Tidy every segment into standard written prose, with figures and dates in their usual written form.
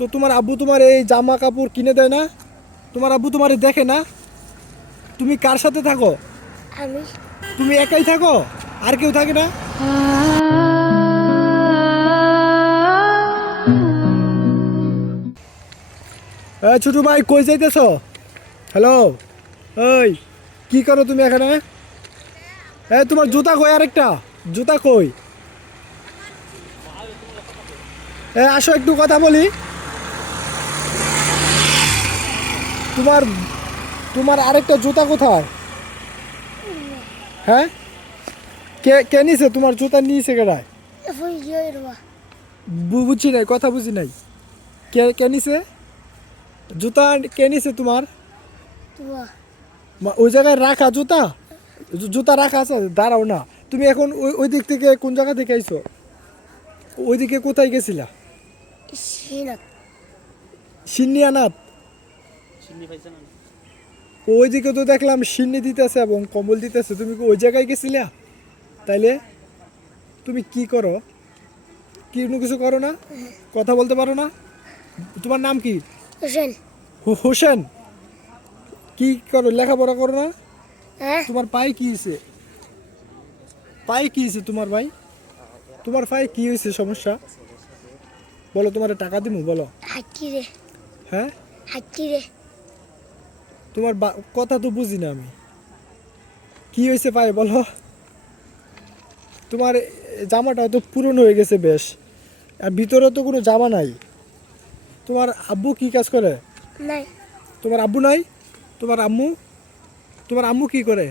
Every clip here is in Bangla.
তো তোমার আব্বু তোমার এই জামা কাপড় কিনে দেয় না? তোমার আব্বু তোমারে দেখে না? তুমি কার সাথে থাকো? আমি তুমি একাই থাকো? আর কেউ থাকে না? ছোট ভাই কই যাইতেছ? হ্যালো, ওই কি করো তুমি এখানে? তোমার জুতা কই? আরেকটা জুতা কই? আসো একটু কথা বলি। তোমার তোমার আরেকটা জুতা কোথায়? হ্যাঁ, কে কে নিছে তোমার জুতা? নিয়েছে কেডায়? ফুল জয়রবা বুঝছি নাই, কথা বুঝি নাই। কে কে নিছে জুতা? কে নিছে তোমার? তুয়া ওই জায়গায় রাখা জুতা? জুতা রাখা আছে, দাঁড়াও না। তুমি এখন ওই ওই দিক থেকে কোন জায়গা থেকে আইছো? ওইদিকে কোথায় গেছিলা? সিনাত সিন্নিয়ানাথ? ওইদিকে তো দেখলাম সিন্নি দিতেছে এবং কম্বল দিতেছে। তুমি কি ওই জায়গায় গেছিলা? তাইলে তুমি কি করো? কি কিছু করো না? কথা বলতে পারো না? তোমার নাম কি? হোসেন হোসেন? কি করো? লেখাপড়া করো না? হ্যাঁ তোমার পায়ে কি হয়েছে? পায়ে কি হয়েছে তোমার ভাই? তোমার পায়ে কি হয়েছে সমস্যা? বলো, তোমার টাকা দিমু, বলো। হাঁটি রে হ্যাঁ, হাঁটি রে তোমার কথা তো বুঝি না আমি। কি হয়েছে পায়ে বলো? তোমার জামাটা তো পুরনো হয়ে গেছে বেশ, আর ভিতরে তো কোনো জামা নাই। তোমার আব্বু কি কাজ করে? নাই তোমার আব্বু নাই? তোমার আম্মু? তোমার আম্মু কি করে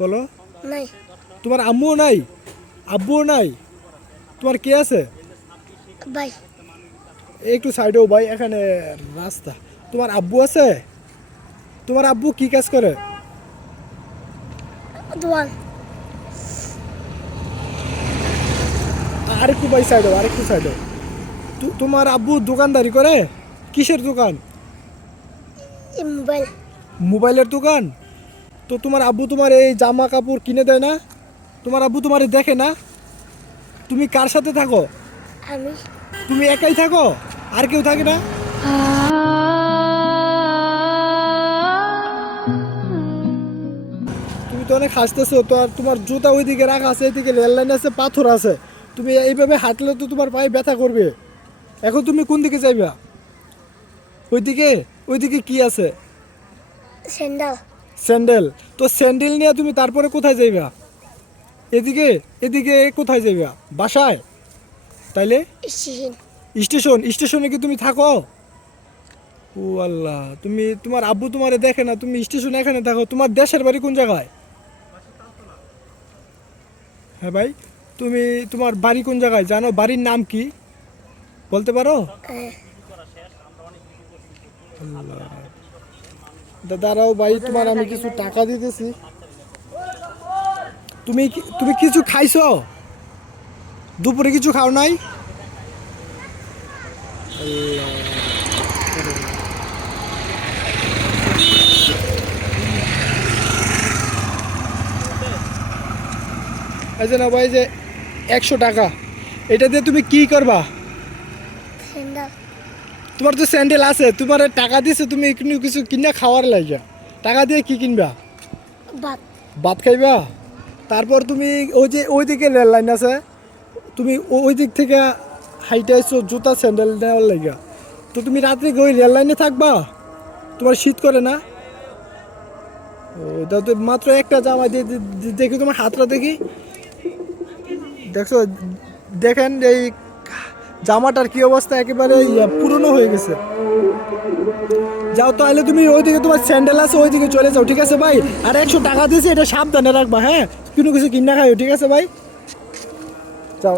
বলো? নাই তোমার আম্মুও নাই, আব্বুও নাই, তোমার কে আছে? ভাই একটু সাইডেও ভাই, এখানে রাস্তা। তোমার আব্বু আছে? তোমার আব্বু কি কাজ করে? দোয়ান আরেকটু ভাই সাইডেও, আরেকটু সাইডেও। তোমার আব্বু দোকানদারি করে? কিসের দোকান? মোবাইল মোবাইলের দোকান? তো তোমার আব্বু তোমার এই জামা কাপড় কিনে দেয় না? তোমার আব্বু তোমারে দেখে না? তুমি কার সাথে থাকো? আমি তুমি একাই থাকো? আর কেউ থাকে না? তুমি তো অনেক হাসতেছো তো। আর তোমার জুতা ওইদিকে রাখা আছে, এইদিকে রেল লাইন আছে, পাথর আছে। তুমি এইভাবে হাঁটলে তো তোমার পায়ে ব্যথা করবে। এখন তুমি কোন দিকে যাইবা? ওইদিকে? ওইদিকে কি আছে? Sandal sandal? তো স্যান্ডেল নিয়ে তুমি তারপরে কোথায় যাইবা? এদিকে? এদিকে কোথায় যাইবা? বাসায়? তাইলে সিহিন স্টেশন? স্টেশনে কি তুমি থাকো? ও আল্লাহ, তুমি তোমার আব্বু তোমারে দেখে না, তুমি স্টেশনে এখানে থাকো। তোমার দেশের বাড়ি কোন জায়গায়? হ্যাঁ ভাই, তুমি তোমার বাড়ি কোন জায়গায় জানো? বাড়ির নাম কি বলতে পারো? দাঁড়াও ভাই, তোমার আমি কিছু টাকা দিতেছি। তুমি কিছু খাইছো? দুপুরে কিছু খাও নাই? এই যে না ভাই, যে 100 টাকা, এটা দিয়ে তুমি কি করবা? স্যান্ডেল তোমার তো স্যান্ডেল আছে, তোমার টাকা দিছে, তুমি কিছু কিনে খাওয়ার লাগে। টাকা দিয়ে কি কিনবা? ভাত ভাত খাইবা? তারপর তুমি ওই যে ওইদিকে রেল লাইন আছে, তুমি ওই দিক থেকে হাইটে আসছো জুতা স্যান্ডেল নেওয়ার লাগে। তো তুমি রাত্রে ওই রেল লাইনে থাকবা? তোমার শীত করে না? ওটা তো মাত্র একটা জামা দিয়ে দেখি তোমার হাতটা দেখি। দেখছো? দেখেন এই জামাটার কি অবস্থা, একেবারে পুরনো হয়ে গেছে। যাও তাহলে, তুমি ওইদিকে তোমার স্যান্ডেল আছে, ওইদিকে চলে যাও, ঠিক আছে ভাই? আর 100 টাকা দিয়েছি, এটা সাবধানে রাখবা, হ্যাঁ? কোনো কিছু কিনা খাইও, ঠিক আছে ভাই? যাও।